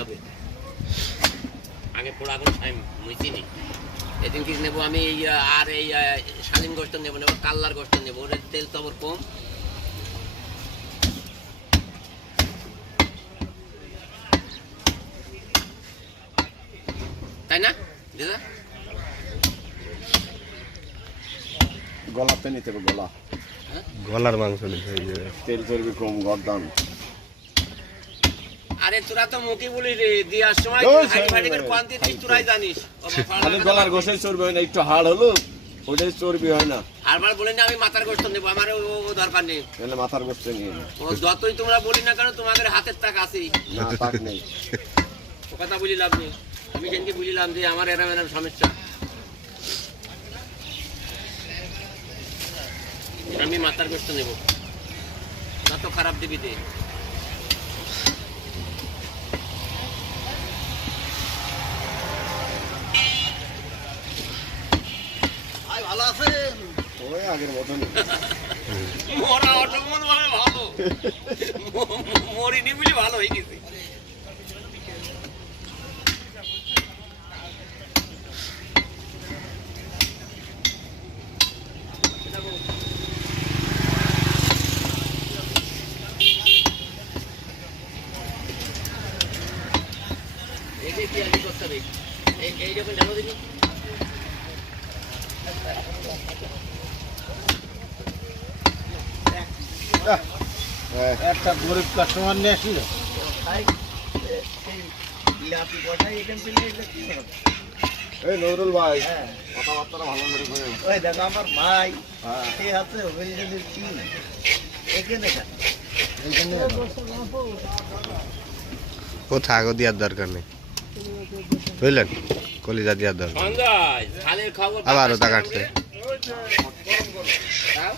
হবে। আগে পোড়া কোনো টাইম মুইছিনি। এদিন কি নেবো আমি আর এই শালিম গোস্ত নেবো নেবো কাল্লার গোস্ত নেবো, ওর তেল তো আবার কম। তাই না দিদা? গলাতে নিতে হবে, গলা গলার মাংস নিতে তেল চর্বি কম, গরদান। আরে তোরা তো মুখে বলি রে দিয়ার সময় হাইফাটিকের কোয়ান্টি তুই তোরাই জানিস। খালি গলার গোশে চর্বি হয় না, একটু হাড় হলো ওটাই চর্বি হয় না। আরবার বলি না আমি মাথার গোস্ত নেবো, আমার ও দরকার নেই। তাহলে মাথার গোশত নিয়ে নে। ও যতই তোমরা বলি না কেন তোমাদের হাতের টাক আছেই। না তাক নেই। ও কথা বুঝি লাভ নেই। আমি যেনকে বুঝলাম যে আমার এরম এরম সমস্যা, আমি মাথার গোস্ত নেবো, যত খারাপ দিবি দে। ভালো আছেন? ওই আগের মতন। মরা অটমন মানে ভালো, মরিনি বলে ভালো হয়ে গেছে। এই কি আলি করতে হবে, এই যখন জানো দেখি একটা গরিব কাস্টমার নিয়ে আসি। এই নজরুল ভাই, কথাবার্তা ভালো করে করে। ওই দেখো আমার ভাই সে আছে অভিযোগের কি এখানে ও থাকো দেওয়ার দরকার নেই, বুঝলেন? কলিজা দেওয়ার দরকার। সঞ্জয় ঝালের খবর আবার ওটা কাটছে। দাও।